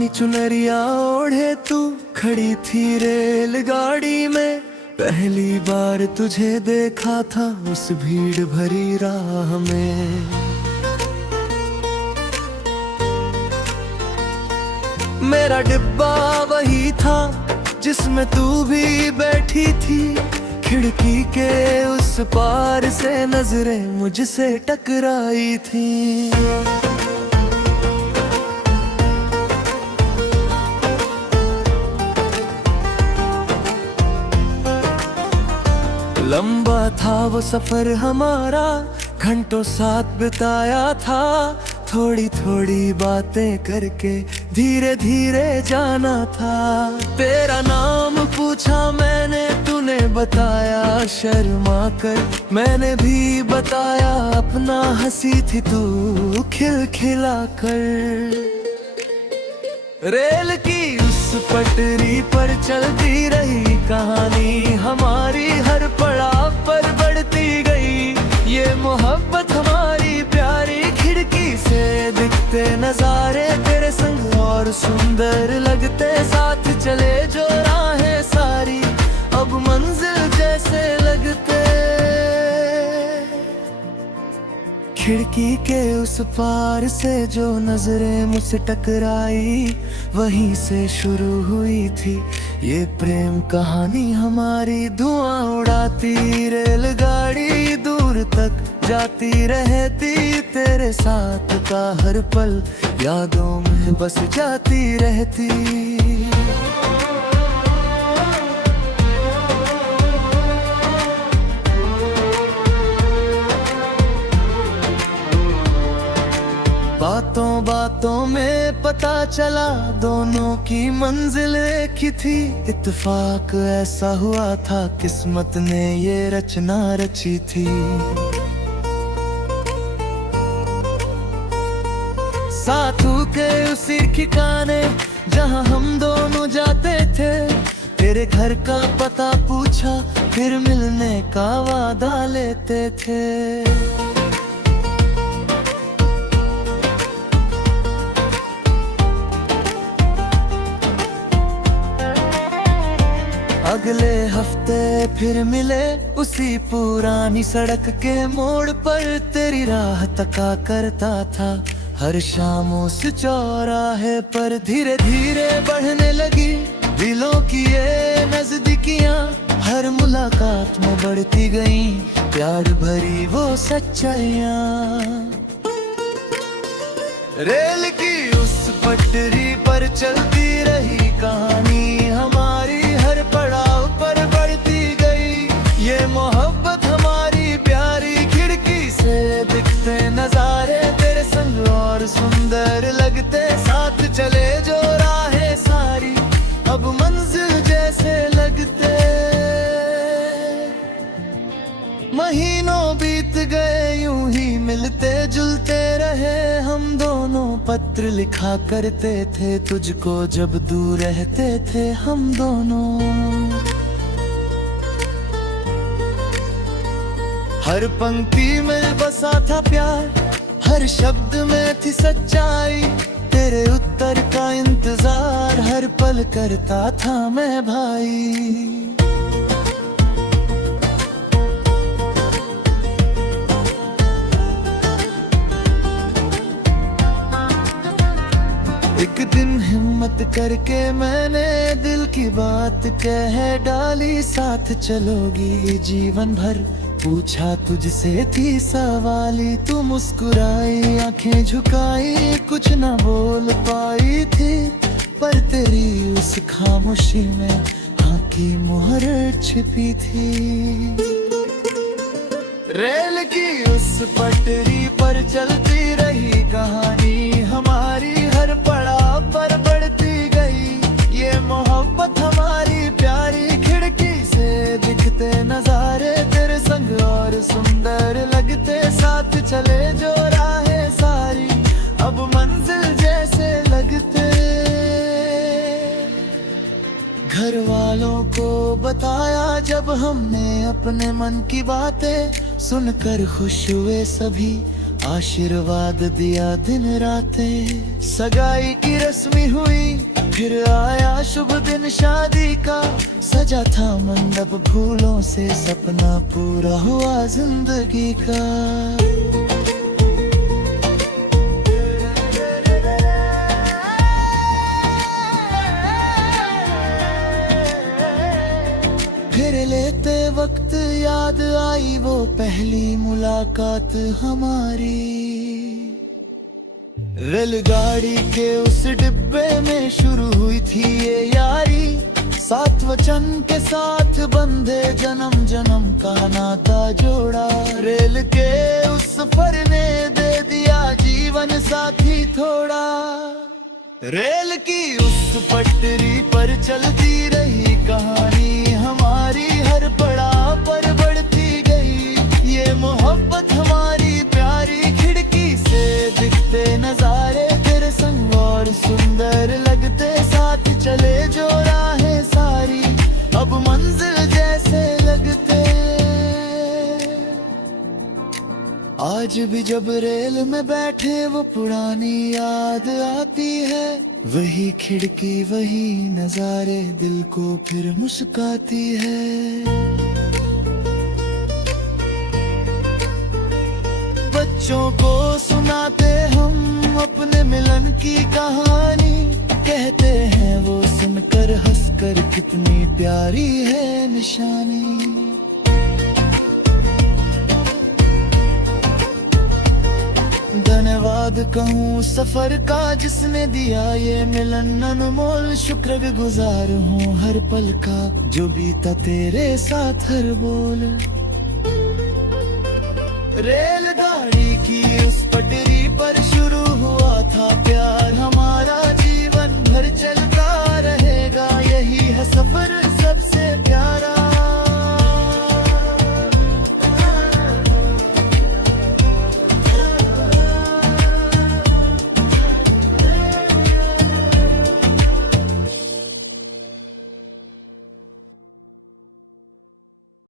पुरानी चुनरिया ओढ़े तू खड़ी थी रेलगाड़ी में। पहली बार तुझे देखा था उस भीड़ भरी राह में। मेरा डिब्बा वही था जिसमें तू भी बैठी थी। खिड़की के उस पार से नजरें मुझसे टकराई थी। लंबा था वो सफर हमारा, घंटों साथ बिताया था। थोड़ी थोड़ी बातें करके धीरे धीरे जाना था। तेरा नाम पूछा मैंने, तूने बताया शर्मा कर। मैंने भी बताया अपना, हंसी थी तू खिलखिला कर। रेल की उस पटरी पर चलती रही कहानी हमारी, हर पड़ाव पर बढ़ती गई ये मोहब्बत हमारी प्यारी। खिड़की से दिखते नजारे तेरे संग और सुंदर लगते, साथ चले जो राहें सारी अब मंजिल जैसे लगते। खिड़की के उस पार से जो नजरें मुझसे टकराई, वहीं से शुरू हुई थी ये प्रेम कहानी हमारी। धुआं उड़ाती रेलगाड़ी दूर तक जाती रहती, तेरे साथ का हर पल यादों में बस जाती रहती। बातों बातों में पता चला दोनों की मंजिल एक ही थी। इत्तेफाक ऐसा हुआ था, किस्मत ने ये रचना रची थी। साथू के उसी ठिकाने जहां हम दोनों जाते थे। तेरे घर का पता पूछा, फिर मिलने का वादा लेते थे। अगले हफ्ते फिर मिले उसी पुरानी सड़क के मोड़ पर। तेरी राह तका करता था हर शाम उस चौराहे पर। धीरे धीरे बढ़ने लगी दिलों की ये नजदीकियां, हर मुलाकात में बढ़ती गई प्यार भरी वो सच्चाइयां। रेल की उस पटरी पर चलती रही कहानी हमारी, हर पड़ाव पर बढ़ती गई ये मोहब्बत हमारी प्यारी। खिड़की से दिखते नजारे तेरे संग और सुंदर लगते, साथ चले जो राहें सारी अब मंजिल जैसे लगते। महीनों बीत गए यूं ही मिलते जुलते रहे हम दोनों। पत्र लिखा करते थे तुझको जब दूर रहते थे हम दोनों। हर पंक्ति में बसा था प्यार, हर शब्द में थी सच्चाई। तेरे उत्तर का इंतजार हर पल करता था मैं भाई। एक दिन हिम्मत करके मैंने दिल की बात कह डाली, साथ चलोगी जीवन भर पूछा तुझसे थी सवाली। तू मुस्कुराई आंखें झुकाई, कुछ ना बोल पाई थी, पर तेरी उस खामोशी में हाँ की मुहर छिपी थी। रेल की उस पटरी पर चलती रही कहानी हमारी, हर पड़ाव पर बढ़ती गई ये मोहब्बत हमारी प्यारी। खिड़की से दिखते नजारे तेरे संग और सुंदर लगते, साथ चले जो राहें सारी अब मंजिल जैसे लगते। घर वालों को बताया जब हमने अपने मन की बातें, सुनकर खुश हुए सभी आशीर्वाद दिया दिन रातें, सगाई की रस्मी हुई, फिर आया शुभ दिन शादी का। सजा था मंडप फूलों से, सपना पूरा हुआ जिंदगी का। फिर लेते वक्त याद आई वो पहली मुलाकात हमारी। रेलगाड़ी के उस डिब्बे में शुरू हुई थी ये यारी, सात वचन के साथ बंधे जन्म जन्म का नाता जोड़ा। रेल के उस सफर ने दे दिया जीवन साथी थोड़ा। रेल की उस पटरी पर चलती रही कहानी हमारी, हर पड़ाव पर बढ़ती गई ये मोहब्बत हमारी प्यारी। खिड़की से दिखते नजारे तेरे संग और सुंदर लगते, साथ चले जो राहें सारी अब मंजिल जैसे लगते। आज भी जब रेल में बैठे वो पुरानी याद आती है, वही खिड़की वही नजारे दिल को फिर मुस्काती है। बच्चों को सुनाते हम अपने मिलन की कहानी, कहते हैं वो सुनकर हंसकर कितनी प्यारी है निशानी। धन्यवाद कहूँ सफर का जिसने दिया ये मिलन अनमोल, शुक्रगुजार हूँ हर पल का जो बीता तेरे साथ हर बोल। रेलगाड़ी की उस पटरी पर